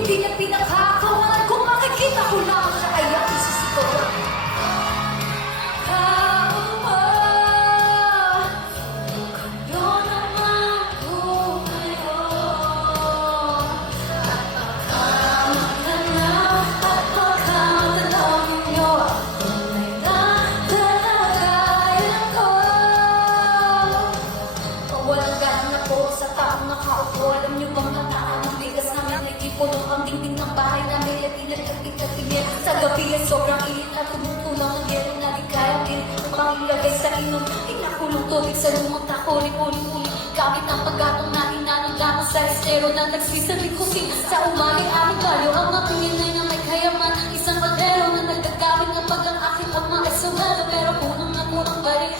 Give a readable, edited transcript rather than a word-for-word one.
Hindi niya pinakakawalan kung makikita ko lang siya ay ang isisiko. Alam niyo bang nataan ang bigas namin ay kipuno ang dingding ng bahay namin at inagkatingin sa gabi ay sobrang init at tumutulang ang yelo na di kaya din upang ilagay sa inom. Inakulong tubig sa lumang takoli ulit-ulit gamit ang paggatong na inanong lamang sa estero na nagsisaling kusin sa umali aming balyo ang aking inay na may kayaman isang padero na naggagamit ng pag ang aking ama ay sumelo pero punong na punong balik